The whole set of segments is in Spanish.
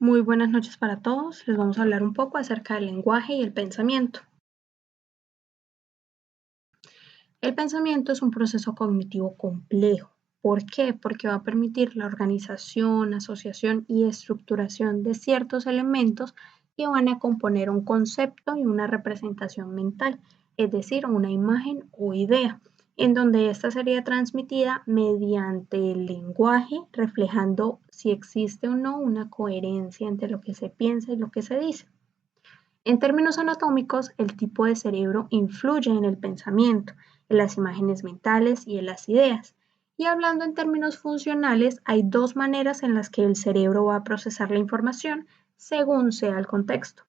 Muy buenas noches para todos. Les vamos a hablar un poco acerca del lenguaje y el pensamiento. El pensamiento es un proceso cognitivo complejo. ¿Por qué? Porque va a permitir la organización, asociación y estructuración de ciertos elementos que van a componer un concepto y una representación mental, es decir, una imagen o idea, en donde ésta sería transmitida mediante el lenguaje, reflejando si existe o no una coherencia entre lo que se piensa y lo que se dice. En términos anatómicos, el tipo de cerebro influye en el pensamiento, en las imágenes mentales y en las ideas. Y hablando en términos funcionales, hay dos maneras en las que el cerebro va a procesar la información según sea el contexto.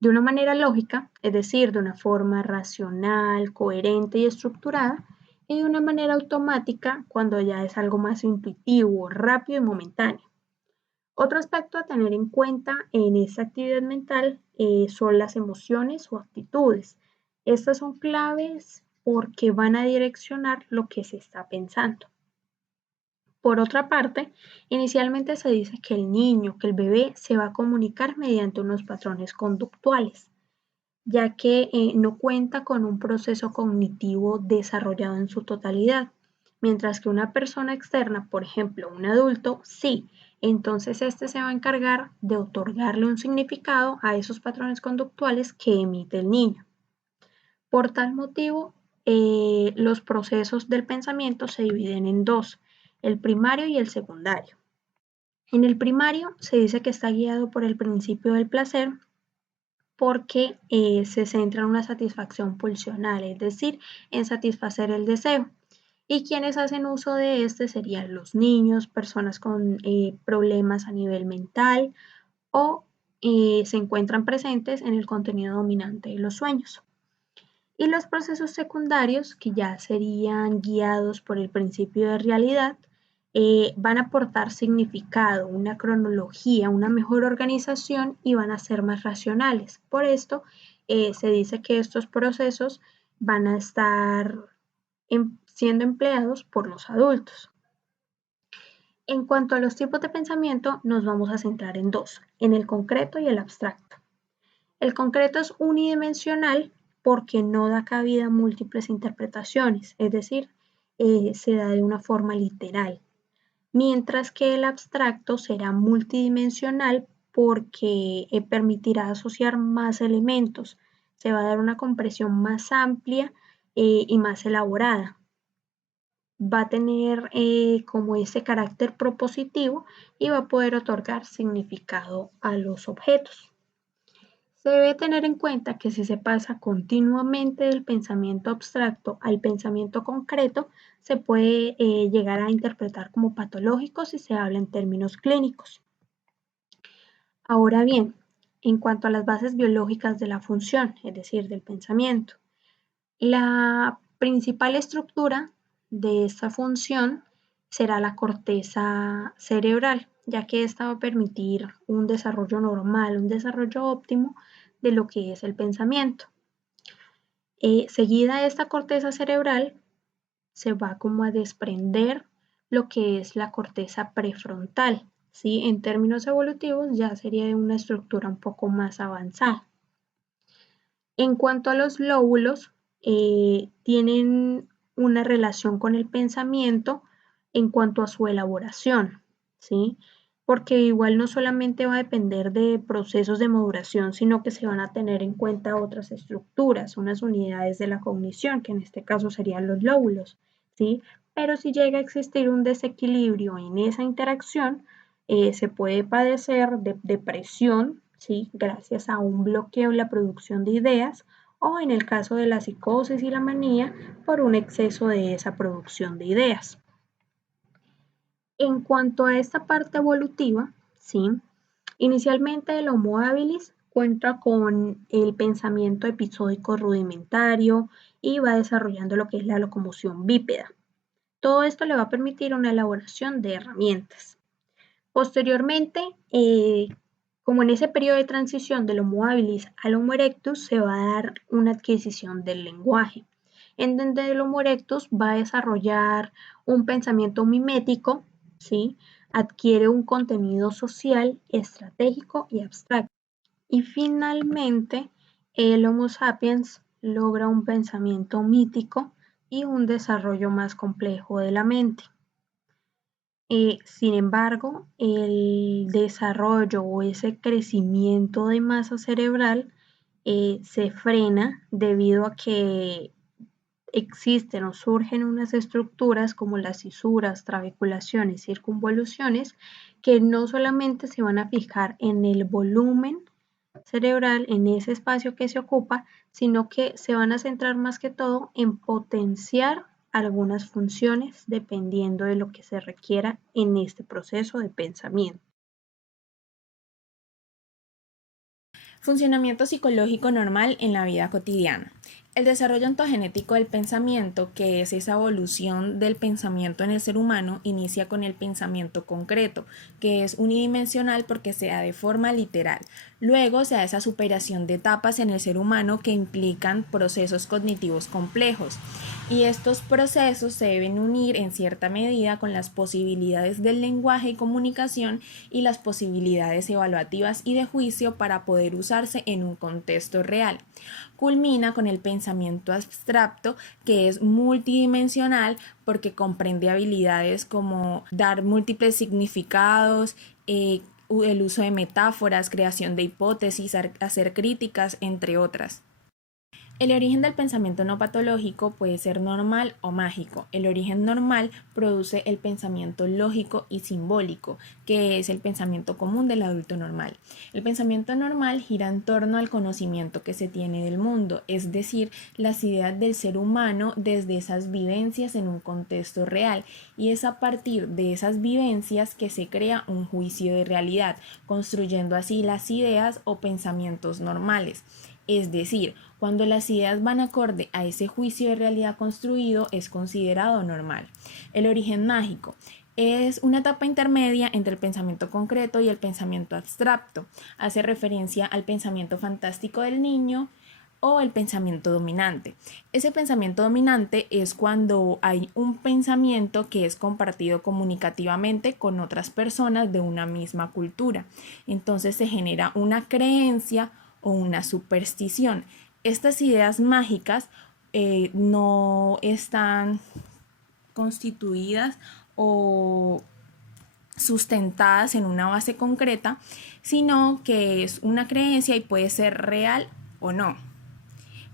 De una manera lógica, es decir, de una forma racional, coherente y estructurada, y de una manera automática cuando ya es algo más intuitivo, rápido y momentáneo. Otro aspecto a tener en cuenta en esta actividad mental son las emociones o actitudes. Estas son claves porque van a direccionar lo que se está pensando. Por otra parte, inicialmente se dice que el niño, que el bebé se va a comunicar mediante unos patrones conductuales, ya que no cuenta con un proceso cognitivo desarrollado en su totalidad, mientras que una persona externa, por ejemplo, un adulto, sí. Entonces, este se va a encargar de otorgarle un significado a esos patrones conductuales que emite el niño. Por tal motivo, los procesos del pensamiento se dividen en dos, el primario y el secundario. En el primario se dice que está guiado por el principio del placer porque se centra en una satisfacción pulsional, es decir, en satisfacer el deseo. Y quienes hacen uso de este serían los niños, personas con problemas a nivel mental o se encuentran presentes en el contenido dominante de los sueños. Y los procesos secundarios, que ya serían guiados por el principio de realidad, van a aportar significado, una cronología, una mejor organización y van a ser más racionales. Por esto, se dice que estos procesos van a estar siendo empleados por los adultos. En cuanto a los tipos de pensamiento, nos vamos a centrar en dos, en el concreto y el abstracto. El concreto es unidimensional porque no da cabida a múltiples interpretaciones, es decir, se da de una forma literal, mientras que el abstracto será multidimensional porque permitirá asociar más elementos, se va a dar una comprensión más amplia y más elaborada. Va a tener como ese carácter propositivo y va a poder otorgar significado a los objetos. Se debe tener en cuenta que si se pasa continuamente del pensamiento abstracto al pensamiento concreto, se puede llegar a interpretar como patológico si se habla en términos clínicos. Ahora bien, en cuanto a las bases biológicas de la función, es decir, del pensamiento, la principal estructura de esta función será la corteza cerebral, ya que esta va a permitir un desarrollo normal, un desarrollo óptimo de lo que es el pensamiento. Seguida esta corteza cerebral, se va como a desprender lo que es la corteza prefrontal, ¿sí? En términos evolutivos ya sería de una estructura un poco más avanzada. En cuanto a los lóbulos, tienen una relación con el pensamiento en cuanto a su elaboración, ¿sí? Porque igual no solamente va a depender de procesos de maduración, sino que se van a tener en cuenta otras estructuras, unas unidades de la cognición, que en este caso serían los lóbulos, ¿sí? Pero si llega a existir un desequilibrio en esa interacción, se puede padecer de depresión, ¿sí? Gracias a un bloqueo en la producción de ideas o en el caso de la psicosis y la manía por un exceso de esa producción de ideas. En cuanto a esta parte evolutiva, ¿sí? Inicialmente el Homo habilis cuenta con el pensamiento episódico rudimentario y va desarrollando lo que es la locomoción bípeda. Todo esto le va a permitir una elaboración de herramientas. Posteriormente, como en ese periodo de transición del Homo habilis al Homo erectus, se va a dar una adquisición del lenguaje, en donde el Homo erectus va a desarrollar un pensamiento mimético, ¿sí? Adquiere un contenido social, estratégico y abstracto. Y finalmente, el Homo sapiens logra un pensamiento mítico y un desarrollo más complejo de la mente. Sin embargo, el desarrollo o ese crecimiento de masa cerebral se frena debido a que existen o surgen unas estructuras como las cisuras, trabeculaciones, circunvoluciones, que no solamente se van a fijar en el volumen cerebral, en ese espacio que se ocupa, sino que se van a centrar más que todo en potenciar algunas funciones dependiendo de lo que se requiera en este proceso de pensamiento. Funcionamiento psicológico normal en la vida cotidiana. El desarrollo ontogenético del pensamiento, que es esa evolución del pensamiento en el ser humano, inicia con el pensamiento concreto, que es unidimensional porque se da de forma literal. Luego se da esa superación de etapas en el ser humano que implican procesos cognitivos complejos. Y estos procesos se deben unir en cierta medida con las posibilidades del lenguaje y comunicación y las posibilidades evaluativas y de juicio para poder usarse en un contexto real. Culmina con el pensamiento abstracto, que es multidimensional porque comprende habilidades como dar múltiples significados, el uso de metáforas, creación de hipótesis, hacer críticas, entre otras. El origen del pensamiento no patológico puede ser normal o mágico. El origen normal produce el pensamiento lógico y simbólico, que es el pensamiento común del adulto normal. El pensamiento normal gira en torno al conocimiento que se tiene del mundo, es decir, las ideas del ser humano desde esas vivencias en un contexto real, y es a partir de esas vivencias que se crea un juicio de realidad, construyendo así las ideas o pensamientos normales. Es decir, cuando las ideas van acorde a ese juicio de realidad construido, es considerado normal. El origen mágico es una etapa intermedia entre el pensamiento concreto y el pensamiento abstracto. Hace referencia al pensamiento fantástico del niño o el pensamiento dominante. Ese pensamiento dominante es cuando hay un pensamiento que es compartido comunicativamente con otras personas de una misma cultura. Entonces se genera una creencia o una superstición. Estas ideas mágicas no están constituidas o sustentadas en una base concreta, sino que es una creencia y puede ser real o no.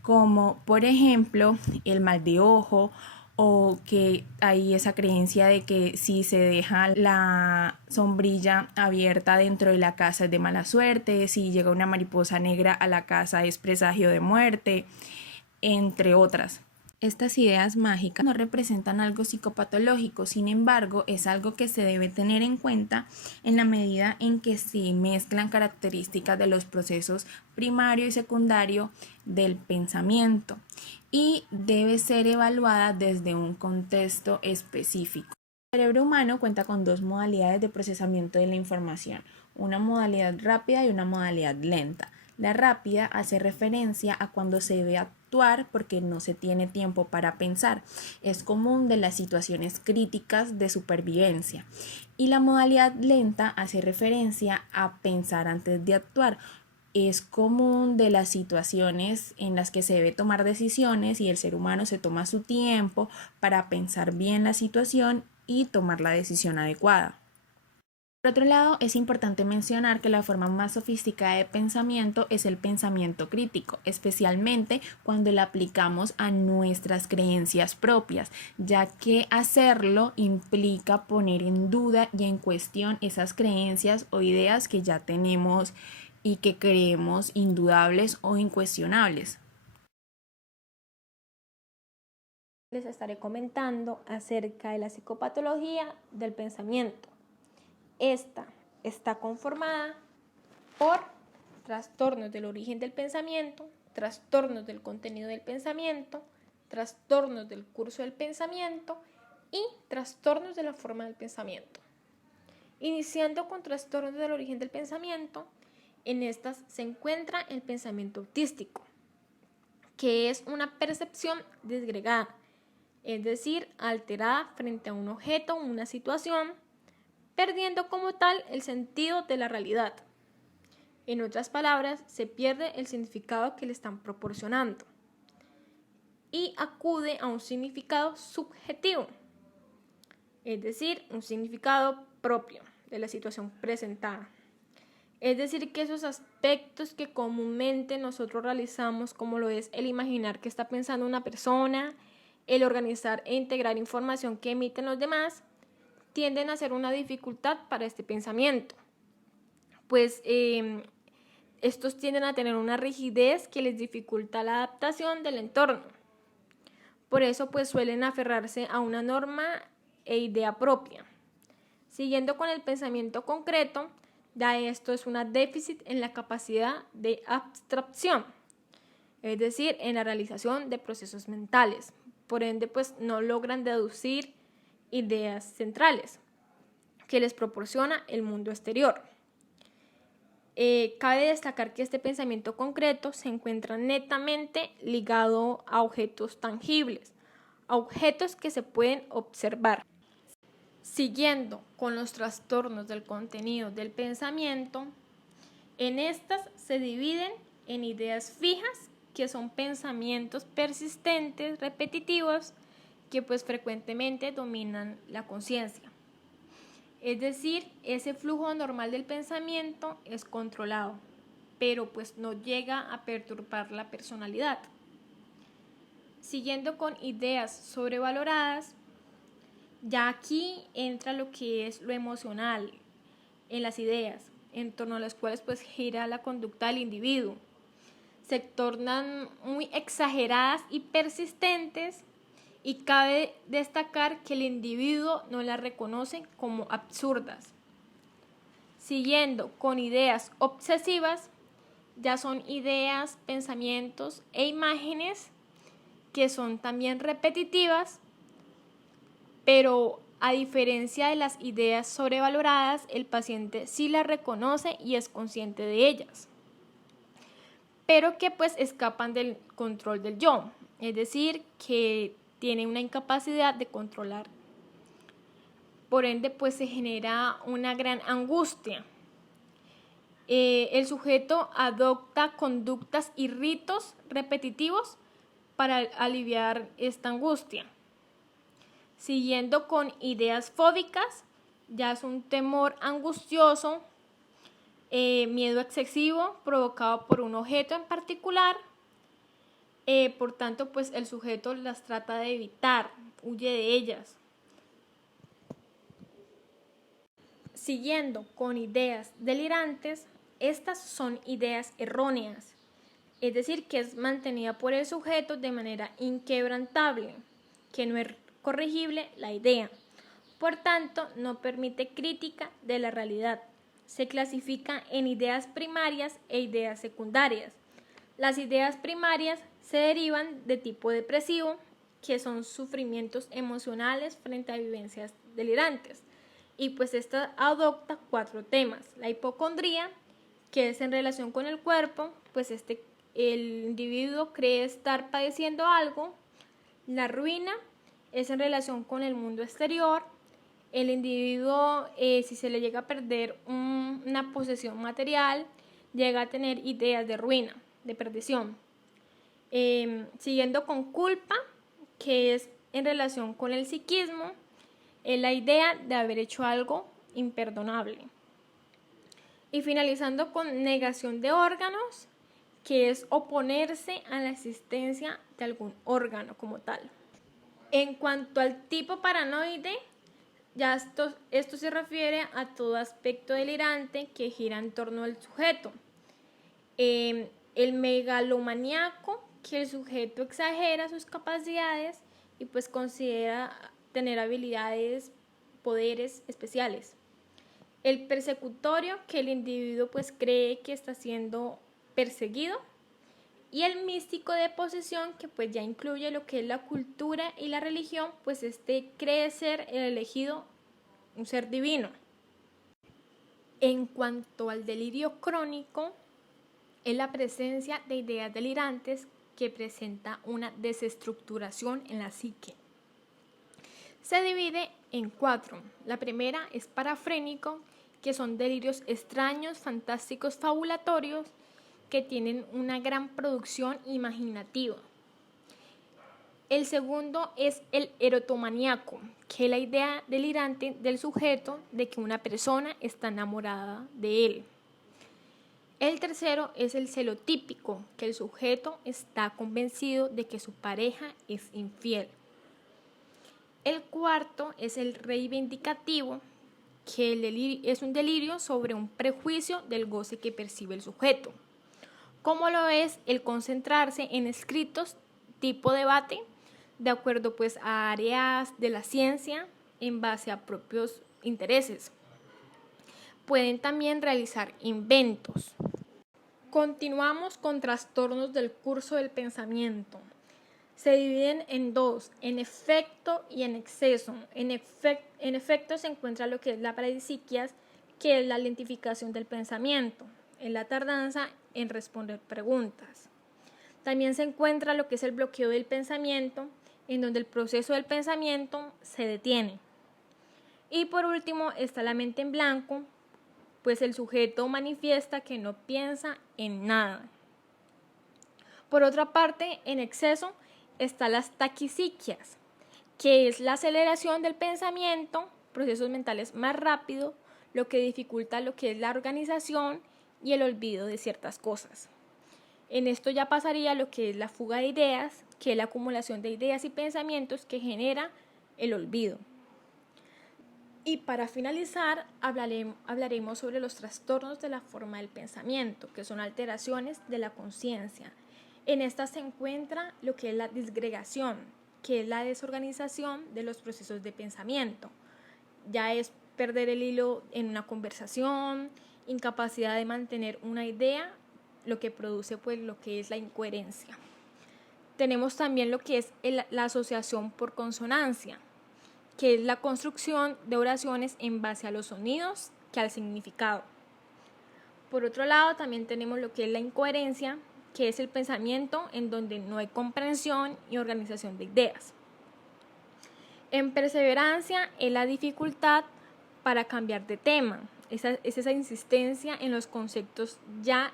Como por ejemplo el mal de ojo, o que hay esa creencia de que si se deja la sombrilla abierta dentro de la casa es de mala suerte, si llega una mariposa negra a la casa es presagio de muerte, entre otras. Estas ideas mágicas no representan algo psicopatológico, sin embargo, es algo que se debe tener en cuenta en la medida en que se mezclan características de los procesos primario y secundario del pensamiento y debe ser evaluada desde un contexto específico. El cerebro humano cuenta con dos modalidades de procesamiento de la información, una modalidad rápida y una modalidad lenta. La rápida hace referencia a cuando se debe actuar porque no se tiene tiempo para pensar. Es común de las situaciones críticas de supervivencia. Y la modalidad lenta hace referencia a pensar antes de actuar. Es común de las situaciones en las que se debe tomar decisiones y el ser humano se toma su tiempo para pensar bien la situación y tomar la decisión adecuada. Por otro lado, es importante mencionar que la forma más sofisticada de pensamiento es el pensamiento crítico, especialmente cuando lo aplicamos a nuestras creencias propias, ya que hacerlo implica poner en duda y en cuestión esas creencias o ideas que ya tenemos y que creemos indudables o incuestionables. Les estaré comentando acerca de la psicopatología del pensamiento. Esta está conformada por trastornos del origen del pensamiento, trastornos del contenido del pensamiento, trastornos del curso del pensamiento y trastornos de la forma del pensamiento. Iniciando con trastornos del origen del pensamiento, en estas se encuentra el pensamiento autístico, que es una percepción desgregada, es decir, alterada frente a un objeto o una situación, perdiendo como tal el sentido de la realidad. En otras palabras, se pierde el significado que le están proporcionando y acude a un significado subjetivo, es decir, un significado propio de la situación presentada. Es decir, que esos aspectos que comúnmente nosotros realizamos, como lo es el imaginar qué está pensando una persona, el organizar e integrar información que emiten los demás, tienden a ser una dificultad para este pensamiento, pues estos tienden a tener una rigidez que les dificulta la adaptación del entorno. Por eso pues suelen aferrarse a una norma e idea propia. Siguiendo con el pensamiento concreto, ya esto es un déficit en la capacidad de abstracción, es decir, en la realización de procesos mentales. Por ende, pues no logran deducir ideas centrales que les proporciona el mundo exterior. Cabe destacar que este pensamiento concreto se encuentra netamente ligado a objetos tangibles, a objetos que se pueden observar. Siguiendo con los trastornos del contenido del pensamiento, en estas se dividen en ideas fijas, que son pensamientos persistentes, repetitivos, que pues frecuentemente dominan la conciencia. Es decir, ese flujo normal del pensamiento es controlado, pero pues no llega a perturbar la personalidad. Siguiendo con ideas sobrevaloradas, ya aquí entra lo que es lo emocional en las ideas, en torno a las cuales pues gira la conducta del individuo. Se tornan muy exageradas y persistentes, y cabe destacar que el individuo no las reconoce como absurdas. Siguiendo con ideas obsesivas, ya son ideas, pensamientos e imágenes que son también repetitivas, pero a diferencia de las ideas sobrevaloradas, el paciente sí las reconoce y es consciente de ellas, pero que pues escapan del control del yo, es decir, que tiene una incapacidad de controlar. Por ende, pues se genera una gran angustia. El sujeto adopta conductas y ritos repetitivos para aliviar esta angustia. Siguiendo con ideas fóbicas, ya es un temor angustioso, miedo excesivo provocado por un objeto en particular. Por tanto, pues el sujeto las trata de evitar, huye de ellas. Siguiendo con ideas delirantes, estas son ideas erróneas, es decir, que es mantenida por el sujeto de manera inquebrantable, que no es corregible la idea. Por tanto, no permite crítica de la realidad. Se clasifica en ideas primarias e ideas secundarias. Las ideas primarias se derivan de tipo depresivo, que son sufrimientos emocionales frente a vivencias delirantes. Y pues esta adopta 4 temas. La hipocondría, que es en relación con el cuerpo, pues el individuo cree estar padeciendo algo. La ruina es en relación con el mundo exterior. El individuo, si se le llega a perder una posesión material, llega a tener ideas de ruina, de perdición. Siguiendo con culpa, que es en relación con el psiquismo, es la idea de haber hecho algo imperdonable. Y finalizando con negación de órganos, que es oponerse a la existencia de algún órgano como tal. En cuanto al tipo paranoide, ya esto se refiere a todo aspecto delirante que gira en torno al sujeto. El megalomaníaco, que el sujeto exagera sus capacidades y pues considera tener habilidades, poderes especiales. El persecutorio, que el individuo pues cree que está siendo perseguido, y el místico de posesión, que pues ya incluye lo que es la cultura y la religión, pues cree ser el elegido, un ser divino. En cuanto al delirio crónico, es la presencia de ideas delirantes que presenta una desestructuración en la psique. Se divide en 4. La primera es parafrénico, que son delirios extraños, fantásticos, fabulatorios, que tienen una gran producción imaginativa. El segundo es el erotomaníaco, que es la idea delirante del sujeto de que una persona está enamorada de él. El tercero es el celotípico, que el sujeto está convencido de que su pareja es infiel. El cuarto es el reivindicativo, que es un delirio sobre un prejuicio del goce que percibe el sujeto, como lo es el concentrarse en escritos tipo debate, de acuerdo pues a áreas de la ciencia en base a propios intereses. Pueden también realizar inventos. Continuamos con trastornos del curso del pensamiento. Se dividen en 2, en efecto y en exceso. En efecto se encuentra lo que es la paradisiquias, que es la lentificación del pensamiento, en la tardanza en responder preguntas. También se encuentra lo que es el bloqueo del pensamiento, en donde el proceso del pensamiento se detiene. Y por último está la mente en blanco, pues el sujeto manifiesta que no piensa en nada. Por otra parte, en exceso están las taquisiquias, que es la aceleración del pensamiento, procesos mentales más rápidos, lo que dificulta lo que es la organización y el olvido de ciertas cosas. En esto ya pasaría lo que es la fuga de ideas, que es la acumulación de ideas y pensamientos que genera el olvido. Y para finalizar, hablaremos sobre los trastornos de la forma del pensamiento, que son alteraciones de la conciencia. En esta se encuentra lo que es la disgregación, que es la desorganización de los procesos de pensamiento. Ya es perder el hilo en una conversación, incapacidad de mantener una idea, lo que produce pues lo que es la incoherencia. Tenemos también lo que es la asociación por consonancia, que es la construcción de oraciones en base a los sonidos que al significado. Por otro lado, también tenemos lo que es la incoherencia, que es el pensamiento en donde no hay comprensión y organización de ideas. En perseverancia es la dificultad para cambiar de tema, es esa insistencia en los conceptos ya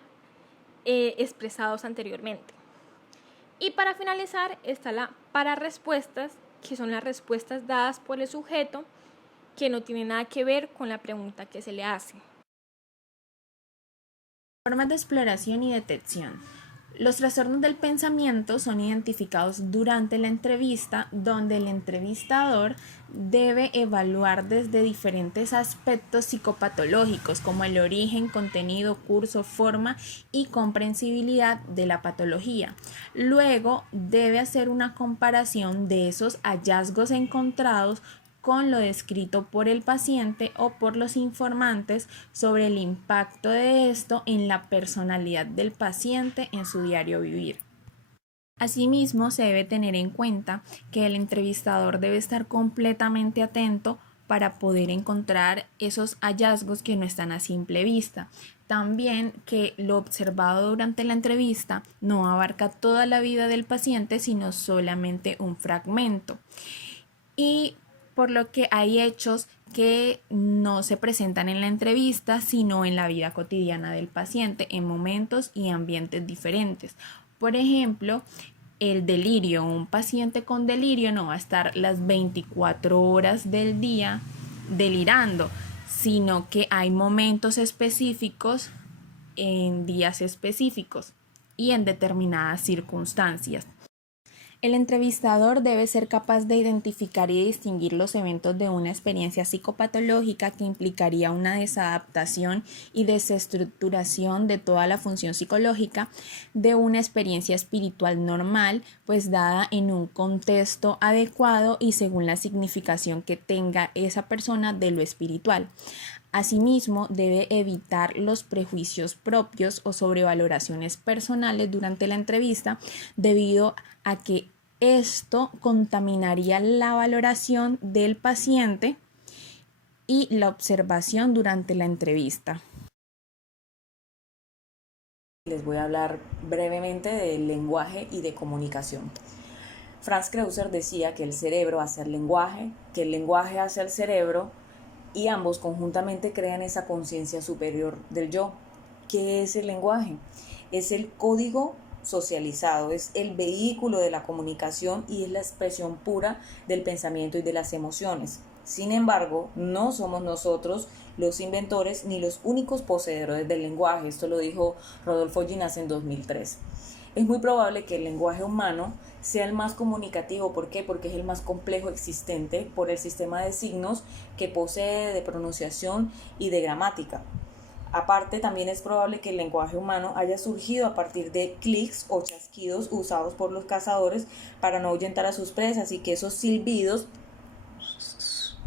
expresados anteriormente. Y para finalizar está la pararespuestas, que son las respuestas dadas por el sujeto que no tienen nada que ver con la pregunta que se le hace. Formas de exploración y detección. Los trastornos del pensamiento son identificados durante la entrevista, donde el entrevistador debe evaluar desde diferentes aspectos psicopatológicos como el origen, contenido, curso, forma y comprensibilidad de la patología. Luego debe hacer una comparación de esos hallazgos encontrados con lo descrito por el paciente o por los informantes sobre el impacto de esto en la personalidad del paciente en su diario vivir. Asimismo, se debe tener en cuenta que el entrevistador debe estar completamente atento para poder encontrar esos hallazgos que no están a simple vista. También que lo observado durante la entrevista no abarca toda la vida del paciente, sino solamente un fragmento. Y por lo que hay hechos que no se presentan en la entrevista, sino en la vida cotidiana del paciente, en momentos y ambientes diferentes. Por ejemplo, el delirio. Un paciente con delirio no va a estar las 24 horas del día delirando, sino que hay momentos específicos en días específicos y en determinadas circunstancias. El entrevistador debe ser capaz de identificar y distinguir los eventos de una experiencia psicopatológica que implicaría una desadaptación y desestructuración de toda la función psicológica de una experiencia espiritual normal, pues dada en un contexto adecuado y según la significación que tenga esa persona de lo espiritual. Asimismo, debe evitar los prejuicios propios o sobrevaloraciones personales durante la entrevista, debido a que esto contaminaría la valoración del paciente y la observación durante la entrevista. Les voy a hablar brevemente del lenguaje y de comunicación. Franz Kreuzer decía que el cerebro hace el lenguaje, que el lenguaje hace al cerebro, y ambos conjuntamente crean esa conciencia superior del yo. ¿Qué es el lenguaje? Es el código socializado, es el vehículo de la comunicación y es la expresión pura del pensamiento y de las emociones. Sin embargo, no somos nosotros los inventores ni los únicos poseedores del lenguaje. Esto lo dijo Rodolfo Ginás en 2003. Es muy probable que el lenguaje humano sea el más comunicativo. ¿Por qué? Porque es el más complejo existente por el sistema de signos que posee, de pronunciación y de gramática. Aparte, también es probable que el lenguaje humano haya surgido a partir de clics o chasquidos usados por los cazadores para no ahuyentar a sus presas, y que esos silbidos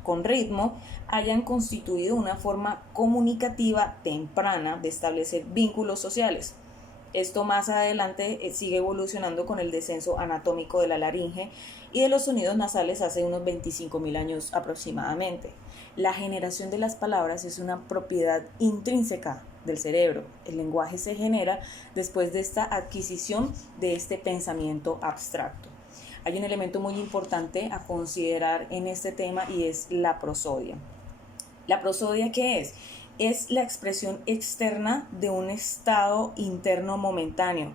con ritmo hayan constituido una forma comunicativa temprana de establecer vínculos sociales. Esto más adelante sigue evolucionando con el descenso anatómico de la laringe y de los sonidos nasales hace unos 25.000 años aproximadamente. La generación de las palabras es una propiedad intrínseca del cerebro. El lenguaje se genera después de esta adquisición de este pensamiento abstracto. Hay un elemento muy importante a considerar en este tema y es la prosodia. ¿La prosodia qué es? Es la expresión externa de un estado interno momentáneo,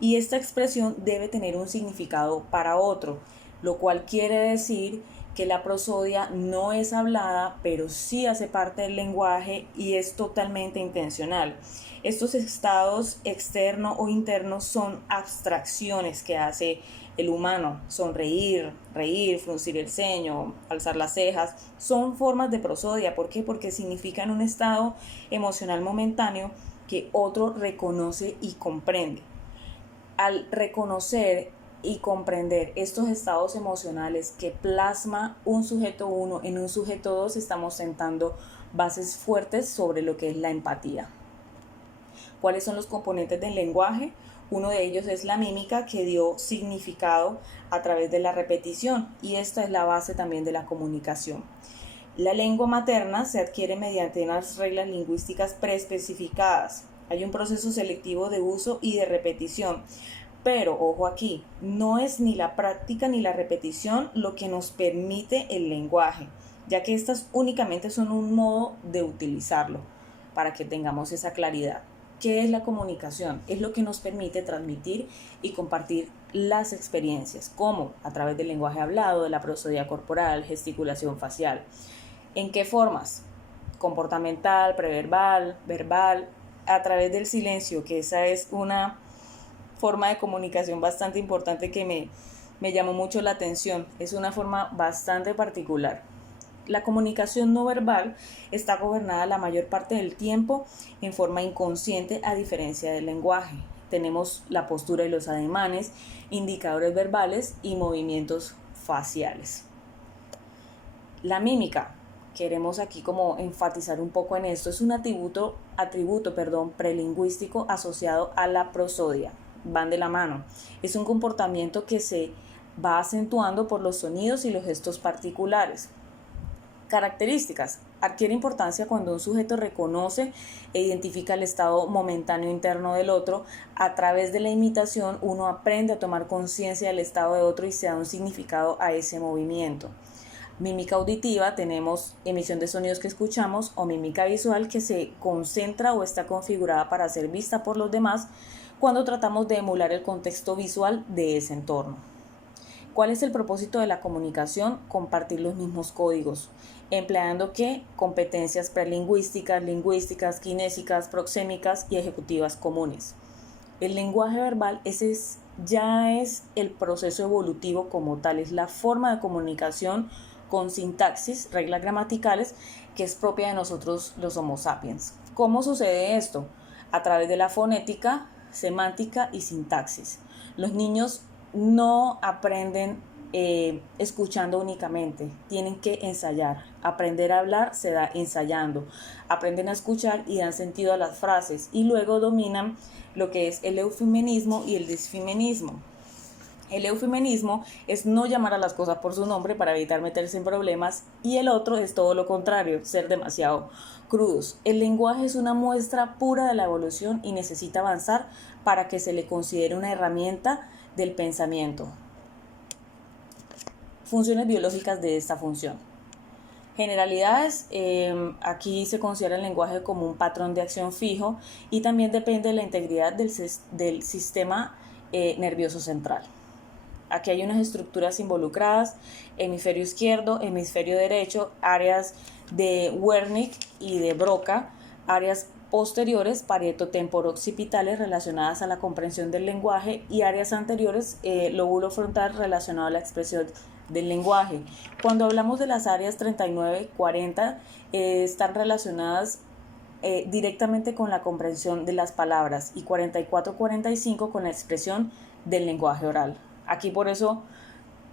y esta expresión debe tener un significado para otro, lo cual quiere decir que la prosodia no es hablada, pero sí hace parte del lenguaje y es totalmente intencional. Estos estados externo o internos son abstracciones que hace el humano. Sonreír, reír, fruncir el ceño, alzar las cejas, son formas de prosodia. ¿Por qué? Porque significan un estado emocional momentáneo que otro reconoce y comprende. Al reconocer y comprender estos estados emocionales que plasma un sujeto 1 en un sujeto 2, estamos sentando bases fuertes sobre lo que es la empatía. ¿Cuáles son los componentes del lenguaje? Uno de ellos es la mímica, que dio significado a través de la repetición, y esta es la base también de la comunicación. La lengua materna se adquiere mediante unas reglas lingüísticas preespecificadas. Hay un proceso selectivo de uso y de repetición. Pero, ojo aquí, no es ni la práctica ni la repetición lo que nos permite el lenguaje, ya que estas únicamente son un modo de utilizarlo, para que tengamos esa claridad. ¿Qué es la comunicación? Es lo que nos permite transmitir y compartir las experiencias, como a través del lenguaje hablado, de la prosodia corporal, gesticulación facial. ¿En qué formas? Comportamental, preverbal, verbal, a través del silencio, que esa es una forma de comunicación bastante importante que me llamó mucho la atención. Es una forma bastante particular. La comunicación no verbal está gobernada la mayor parte del tiempo en forma inconsciente, a diferencia del lenguaje. Tenemos la postura y los ademanes, indicadores verbales y movimientos faciales. La mímica, queremos aquí como enfatizar un poco en esto, es un atributo prelingüístico asociado a la prosodia. Van de la mano. Es un comportamiento que se va acentuando por los sonidos y los gestos particulares. Características. Adquiere importancia cuando un sujeto reconoce e identifica el estado momentáneo interno del otro. A través de la imitación, uno aprende a tomar conciencia del estado de otro y se da un significado a ese movimiento. Mímica auditiva, tenemos emisión de sonidos que escuchamos, o mímica visual, que se concentra o está configurada para ser vista por los demás cuando tratamos de emular el contexto visual de ese entorno. ¿Cuál es el propósito de la comunicación? Compartir los mismos códigos, empleando ¿qué? Competencias prelingüísticas, lingüísticas, kinésicas, proxémicas y ejecutivas comunes. El lenguaje verbal, ya es el proceso evolutivo como tal, es la forma de comunicación con sintaxis, reglas gramaticales, que es propia de nosotros los Homo sapiens. ¿Cómo sucede esto? A través de la fonética, semántica y sintaxis. Los niños no aprenden escuchando únicamente, tienen que ensayar. Aprender a hablar se da ensayando, aprenden a escuchar y dan sentido a las frases y luego dominan lo que es el eufemismo y el disfemismo. El eufemismo es no llamar a las cosas por su nombre para evitar meterse en problemas y el otro es todo lo contrario, ser demasiado crudos. El lenguaje es una muestra pura de la evolución y necesita avanzar para que se le considere una herramienta del pensamiento. Funciones biológicas de esta función. Generalidades, aquí se considera el lenguaje como un patrón de acción fijo y también depende de la integridad del sistema nervioso central. Aquí hay unas estructuras involucradas, hemisferio izquierdo, hemisferio derecho, áreas de Wernicke y de Broca, áreas posteriores, parietotemporo-occipitales relacionadas a la comprensión del lenguaje y áreas anteriores, lóbulo frontal relacionado a la expresión del lenguaje. Cuando hablamos de las áreas 39-40, están relacionadas directamente con la comprensión de las palabras y 44-45 con la expresión del lenguaje oral. Aquí por eso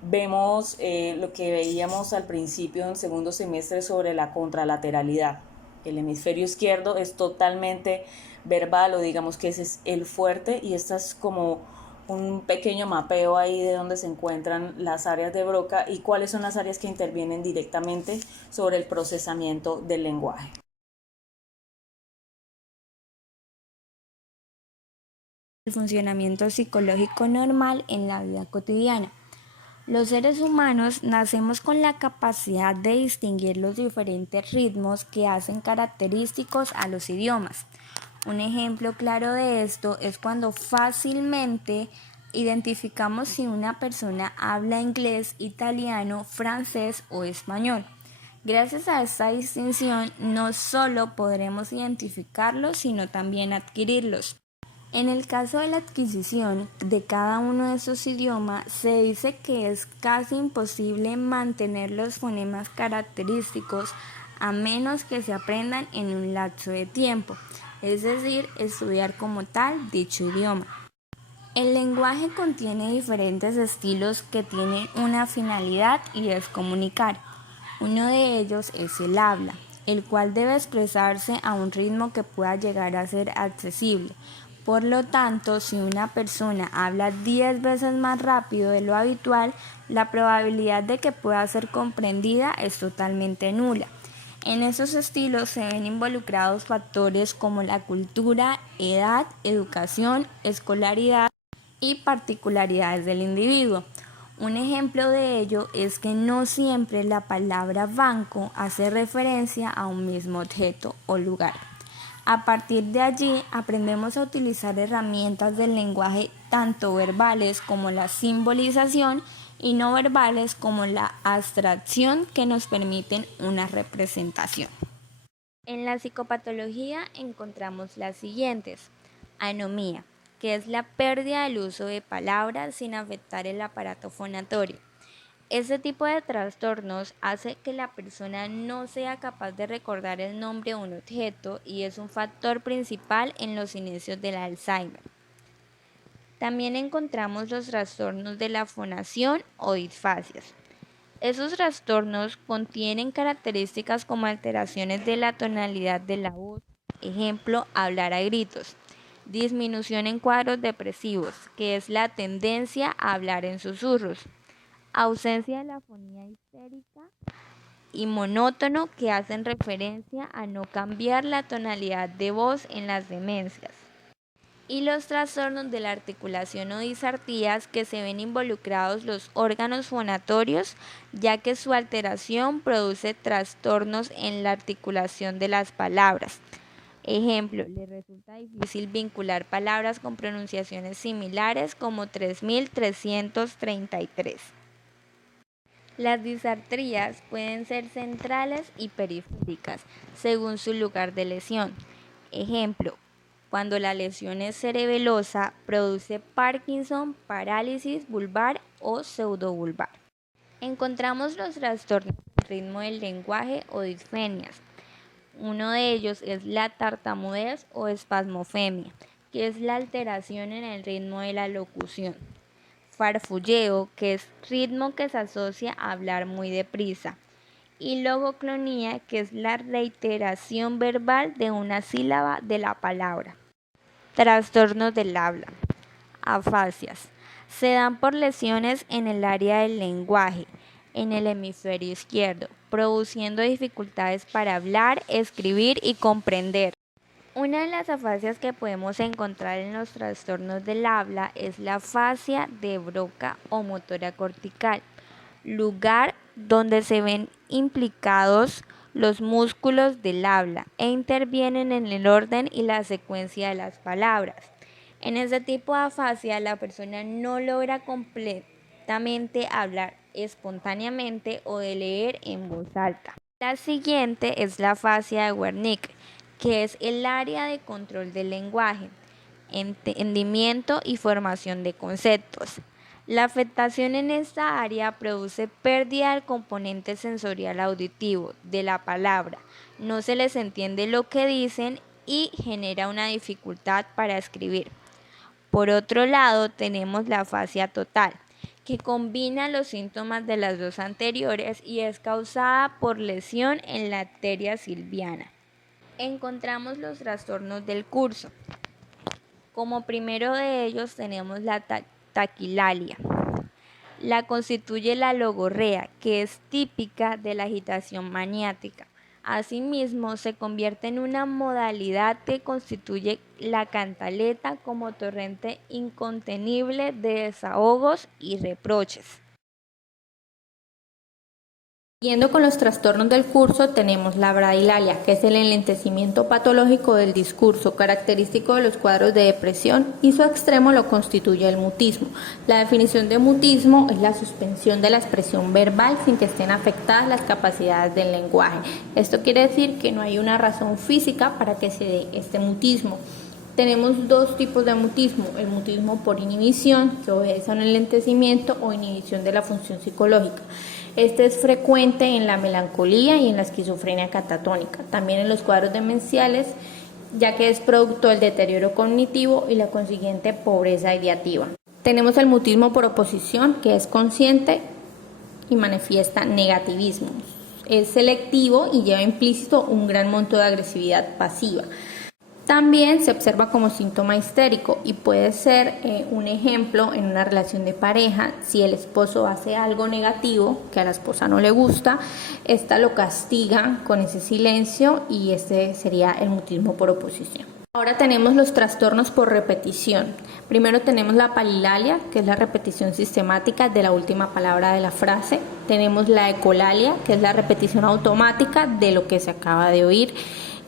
vemos lo que veíamos al principio en segundo semestre sobre la contralateralidad. El hemisferio izquierdo es totalmente verbal o digamos que ese es el fuerte y esta es como un pequeño mapeo ahí de donde se encuentran las áreas de Broca y cuáles son las áreas que intervienen directamente sobre el procesamiento del lenguaje. El funcionamiento psicológico normal en la vida cotidiana. Los seres humanos nacemos con la capacidad de distinguir los diferentes ritmos que hacen característicos a los idiomas. Un ejemplo claro de esto es cuando fácilmente identificamos si una persona habla inglés, italiano, francés o español. Gracias a esta distinción, no solo podremos identificarlos, sino también adquirirlos. En el caso de la adquisición de cada uno de esos idiomas, se dice que es casi imposible mantener los fonemas característicos a menos que se aprendan en un lapso de tiempo, es decir, estudiar como tal dicho idioma. El lenguaje contiene diferentes estilos que tienen una finalidad y es comunicar. Uno de ellos es el habla, el cual debe expresarse a un ritmo que pueda llegar a ser accesible. Por lo tanto, si una persona habla 10 veces más rápido de lo habitual, la probabilidad de que pueda ser comprendida es totalmente nula. En esos estilos se ven involucrados factores como la cultura, edad, educación, escolaridad y particularidades del individuo. Un ejemplo de ello es que no siempre la palabra banco hace referencia a un mismo objeto o lugar. A partir de allí aprendemos a utilizar herramientas del lenguaje tanto verbales como la simbolización y no verbales como la abstracción que nos permiten una representación. En la psicopatología encontramos las siguientes: anomía, que es la pérdida del uso de palabras sin afectar el aparato fonatorio. Este tipo de trastornos hace que la persona no sea capaz de recordar el nombre de un objeto y es un factor principal en los inicios del Alzheimer. También encontramos los trastornos de la fonación o disfasias. Esos trastornos contienen características como alteraciones de la tonalidad de la voz, ejemplo, hablar a gritos, disminución en cuadros depresivos, que es la tendencia a hablar en susurros, ausencia de la fonía histérica y monótono, que hacen referencia a no cambiar la tonalidad de voz en las demencias. Y los trastornos de la articulación o disartías, que se ven involucrados los órganos fonatorios, ya que su alteración produce trastornos en la articulación de las palabras. Ejemplo, le resulta difícil vincular palabras con pronunciaciones similares como 3333. Las disartrías pueden ser centrales y periféricas, según su lugar de lesión. Ejemplo, cuando la lesión es cerebelosa, produce Parkinson, parálisis vulvar o pseudovulvar. Encontramos los trastornos del ritmo del lenguaje o disfenias. Uno de ellos es la tartamudez o espasmofemia, que es la alteración en el ritmo de la locución. farfulleo, que es ritmo que se asocia a hablar muy deprisa, y logoclonía, que es la reiteración verbal de una sílaba de la palabra. Trastornos del habla. Afasias. Se dan por lesiones en el área del lenguaje, en el hemisferio izquierdo, produciendo dificultades para hablar, escribir y comprender. Una de las afasias que podemos encontrar en los trastornos del habla es la afasia de Broca o motora cortical, lugar donde se ven implicados los músculos del habla e intervienen en el orden y la secuencia de las palabras. En este tipo de afasia, la persona no logra completamente hablar espontáneamente o de leer en voz alta. La siguiente es la afasia de Wernicke, que es el área de control del lenguaje, entendimiento y formación de conceptos. La afectación en esta área produce pérdida del componente sensorial auditivo de la palabra, no se les entiende lo que dicen y genera una dificultad para escribir. Por otro lado, tenemos la afasia total, que combina los síntomas de las dos anteriores y es causada por lesión en la arteria silviana. Encontramos los trastornos del curso. Como primero de ellos tenemos la taquilalia. La constituye la logorrea, que es típica de la agitación maniática. Asimismo, se convierte en una modalidad que constituye la cantaleta como torrente incontenible de desahogos y reproches. Siguiendo con los trastornos del curso, tenemos la bradilalia, que es el enlentecimiento patológico del discurso, característico de los cuadros de depresión, y su extremo lo constituye el mutismo. La definición de mutismo es la suspensión de la expresión verbal sin que estén afectadas las capacidades del lenguaje. Esto quiere decir que no hay una razón física para que se dé este mutismo. Tenemos dos tipos de mutismo: el mutismo por inhibición, que obedece a un enlentecimiento, o inhibición de la función psicológica. Este es frecuente en la melancolía y en la esquizofrenia catatónica, también en los cuadros demenciales, ya que es producto del deterioro cognitivo y la consiguiente pobreza ideativa. Tenemos el mutismo por oposición, que es consciente y manifiesta negativismo. Es selectivo y lleva implícito un gran monto de agresividad pasiva. También se observa como síntoma histérico y puede ser un ejemplo en una relación de pareja. Si el esposo hace algo negativo que a la esposa no le gusta, ésta lo castiga con ese silencio y este sería el mutismo por oposición. Ahora tenemos los trastornos por repetición. Primero tenemos la palilalia, que es la repetición sistemática de la última palabra de la frase. Tenemos la ecolalia, que es la repetición automática de lo que se acaba de oír.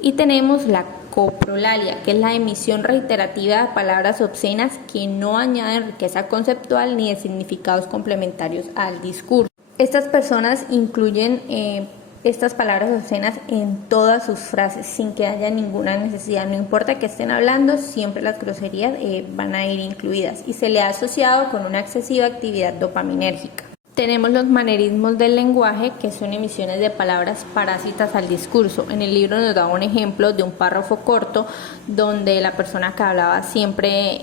Y tenemos la coprolalia, que es la emisión reiterativa de palabras obscenas que no añaden riqueza conceptual ni de significados complementarios al discurso. Estas personas incluyen estas palabras obscenas en todas sus frases sin que haya ninguna necesidad, no importa que estén hablando, siempre las groserías van a ir incluidas y se le ha asociado con una excesiva actividad dopaminérgica. Tenemos los manerismos del lenguaje, que son emisiones de palabras parásitas al discurso. En el libro nos da un ejemplo de un párrafo corto donde la persona que hablaba siempre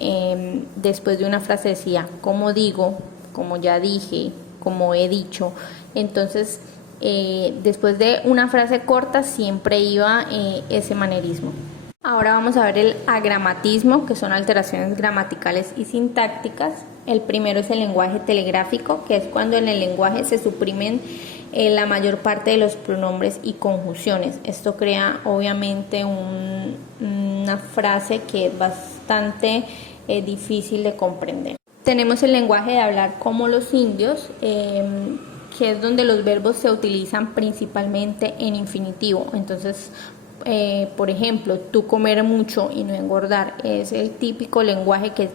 después de una frase decía como digo, como ya dije, como he dicho. Entonces después de una frase corta siempre iba ese manerismo. Ahora vamos a ver el agramatismo, que son alteraciones gramaticales y sintácticas. El primero es el lenguaje telegráfico, que es cuando en el lenguaje se suprimen la mayor parte de los pronombres y conjunciones. Esto crea obviamente una frase que es bastante difícil de comprender. Tenemos el lenguaje de hablar como los indios, que es donde los verbos se utilizan principalmente en infinitivo. Entonces, por ejemplo, tú comer mucho y no engordar es el típico lenguaje que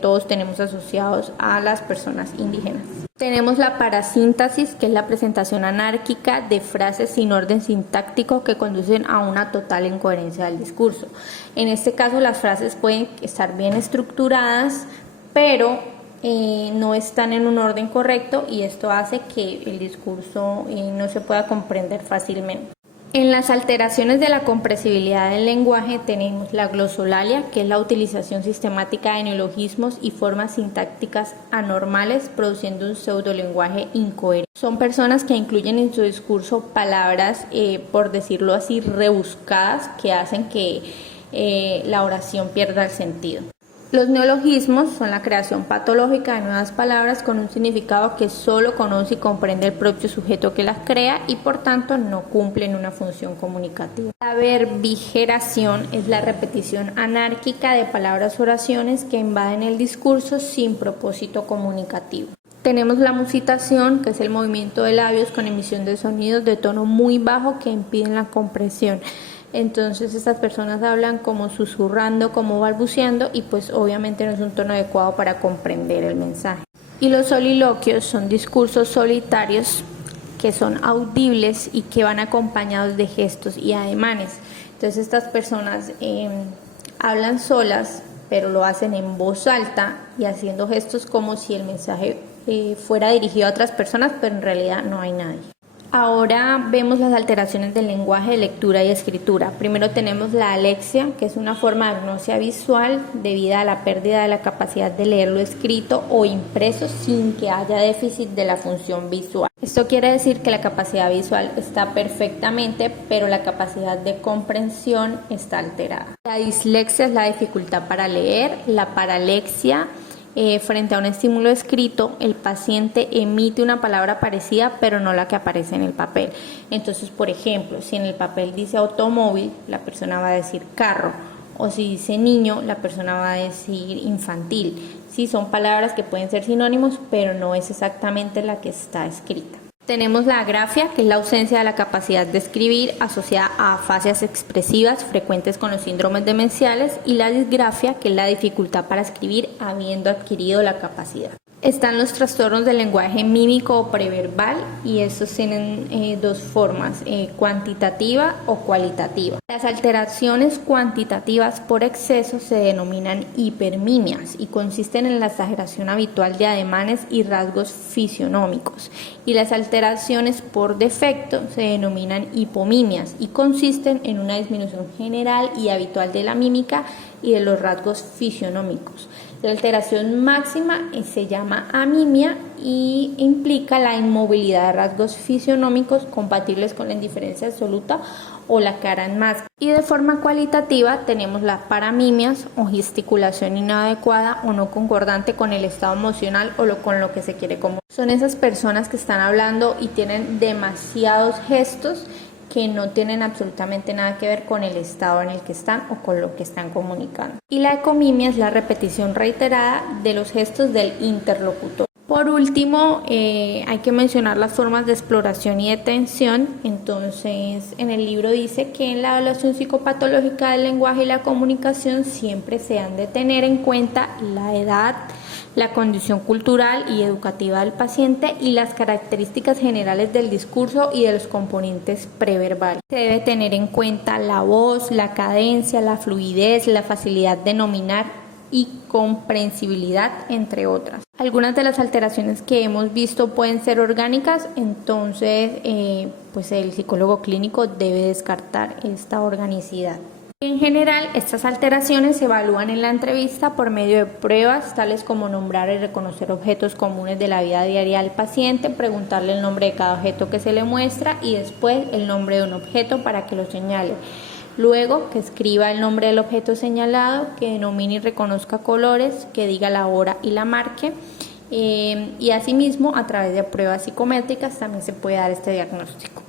todos tenemos asociados a las personas indígenas. Tenemos la parasíntesis, que es la presentación anárquica de frases sin orden sintáctico que conducen a una total incoherencia del discurso. En este caso, las frases pueden estar bien estructuradas, pero no están en un orden correcto y esto hace que el discurso no se pueda comprender fácilmente. En las alteraciones de la comprensibilidad del lenguaje tenemos la glosolalia, que es la utilización sistemática de neologismos y formas sintácticas anormales, produciendo un pseudolenguaje incoherente. Son personas que incluyen en su discurso palabras, por decirlo así, rebuscadas, que hacen que la oración pierda el sentido. Los neologismos son la creación patológica de nuevas palabras con un significado que solo conoce y comprende el propio sujeto que las crea y por tanto no cumplen una función comunicativa. La verbigeración es la repetición anárquica de palabras o oraciones que invaden el discurso sin propósito comunicativo. Tenemos la musitación, que es el movimiento de labios con emisión de sonidos de tono muy bajo que impiden la comprensión. Entonces estas personas hablan como susurrando, como balbuceando y pues obviamente no es un tono adecuado para comprender el mensaje. Y los soliloquios son discursos solitarios que son audibles y que van acompañados de gestos y ademanes. Entonces estas personas hablan solas, pero lo hacen en voz alta y haciendo gestos como si el mensaje fuera dirigido a otras personas, pero en realidad no hay nadie. Ahora vemos las alteraciones del lenguaje de lectura y escritura. Primero tenemos la alexia, que es una forma de agnosia visual debida a la pérdida de la capacidad de leer lo escrito o impreso sin que haya déficit de la función visual. Esto quiere decir que la capacidad visual está perfectamente, pero la capacidad de comprensión está alterada. La dislexia es la dificultad para leer. La paralexia, frente a un estímulo escrito, el paciente emite una palabra parecida pero no la que aparece en el papel. Entonces, por ejemplo, si en el papel dice automóvil, la persona va a decir carro, o si dice niño, la persona va a decir infantil. Sí, son palabras que pueden ser sinónimos, pero no es exactamente la que está escrita. Tenemos la agrafia, que es la ausencia de la capacidad de escribir asociada a afasias expresivas frecuentes con los síndromes demenciales, y la disgrafia, que es la dificultad para escribir habiendo adquirido la capacidad. Están los trastornos del lenguaje mímico o preverbal y estos tienen dos formas, cuantitativa o cualitativa. Las alteraciones cuantitativas por exceso se denominan hipermimias y consisten en la exageración habitual de ademanes y rasgos fisionómicos, y las alteraciones por defecto se denominan hipomimias y consisten en una disminución general y habitual de la mímica y de los rasgos fisionómicos. La alteración máxima se llama amimia y implica la inmovilidad de rasgos fisionómicos compatibles con la indiferencia absoluta o la cara en máscara. Y de forma cualitativa tenemos las paramimias o gesticulación inadecuada o no concordante con el estado emocional o con lo que se quiere comunicar. Son esas personas que están hablando y tienen demasiados gestos que no tienen absolutamente nada que ver con el estado en el que están o con lo que están comunicando. Y la ecomimia es la repetición reiterada de los gestos del interlocutor. Por último, hay que mencionar las formas de exploración y de tensión. Entonces, en el libro dice que en la evaluación psicopatológica del lenguaje y la comunicación siempre se han de tener en cuenta la edad, la condición cultural y educativa del paciente y las características generales del discurso y de los componentes preverbales. Se debe tener en cuenta la voz, la cadencia, la fluidez, la facilidad de nominar y comprensibilidad, entre otras. Algunas de las alteraciones que hemos visto pueden ser orgánicas, entonces pues el psicólogo clínico debe descartar esta organicidad. En general, estas alteraciones se evalúan en la entrevista por medio de pruebas tales como nombrar y reconocer objetos comunes de la vida diaria del paciente, preguntarle el nombre de cada objeto que se le muestra y después el nombre de un objeto para que lo señale. Luego, que escriba el nombre del objeto señalado, que denomine y reconozca colores, que diga la hora y la marque. Y asimismo, a través de pruebas psicométricas también se puede dar este diagnóstico.